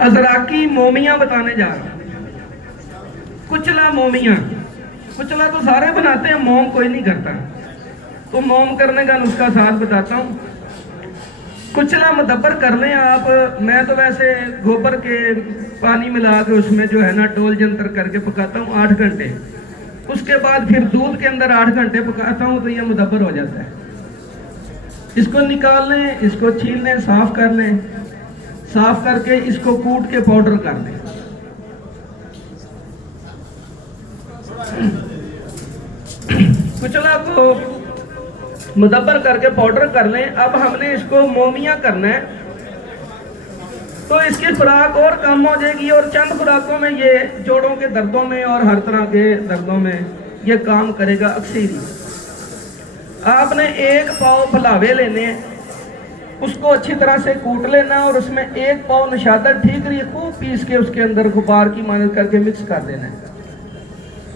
अजराकी मोमिया बताने जा रहा हूं। कुचला मोमिया, कुचला तो सारे बनाते हैं, मोम कोई नहीं करता। तो मोम करने का नुस्खा साथ बताता हूँ। कुचला मुदब्बर कर लें आप। मैं तो वैसे गोबर के पानी मिला के उसमें जो है ना डोल जंतर करके पकाता हूँ 8 घंटे। उसके बाद फिर दूध के अंदर 8 घंटे पकाता हूँ तो ये मुदब्बर हो जाता है। इसको निकाल लें, इसको छील लें, साफ कर लें। साफ करके इसको कूट के पाउडर कर लें। कुचला को मुदब्बर करके पाउडर कर लें। अब हमने इसको मोमिया करना है तो इसकी खुराक और कम हो जाएगी और चंद खुराकों में ये जोड़ों के दर्दों में और हर तरह के दर्दों में ये काम करेगा। अक्सरी आपने 1 पाव फलावे लेने हैं, उसको अच्छी तरह से कूट लेना और उसमें 1 पाव नशादर ठीक रही खूब पीस के उसके अंदर गुबार की मानद करके मिक्स कर देना है।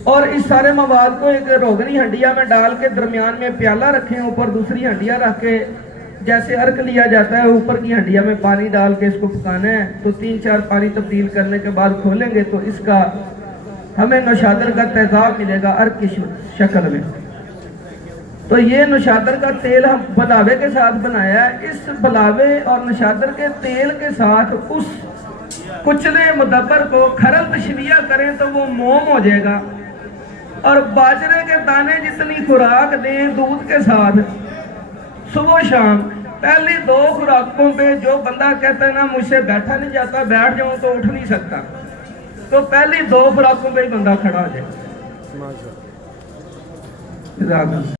और इस सारे मवाद को एक रोगनी हंडिया में डाल के दरमियान में प्याला रखें, ऊपर दूसरी हंडिया रख के जैसे अर्क लिया जाता है ऊपर की हंडिया में पानी डाल के इसको पकाना है। तो 3-4 पानी तब्दील करने के बाद खोलेंगे तो इसका हमें नौशादर का तेजाब मिलेगा अर्क की शक्ल में। तो ये नौशादर का तेल हम बलावे के साथ बनाया है। इस बलावे और नौशादर के तेल के साथ उस कुचले मुदब्बर को खरल तशविया करें तो वो मोम हो जाएगा। और बाजरे के दाने जितनी खुराक दें दूध के साथ सुबह शाम, पहली 2 खुराकों पे जो बंदा कहता है ना मुझसे बैठा नहीं जाता, बैठ जाऊं तो उठ नहीं सकता, तो पहली 2 खुराकों पे ही बंदा खड़ा हो जाए।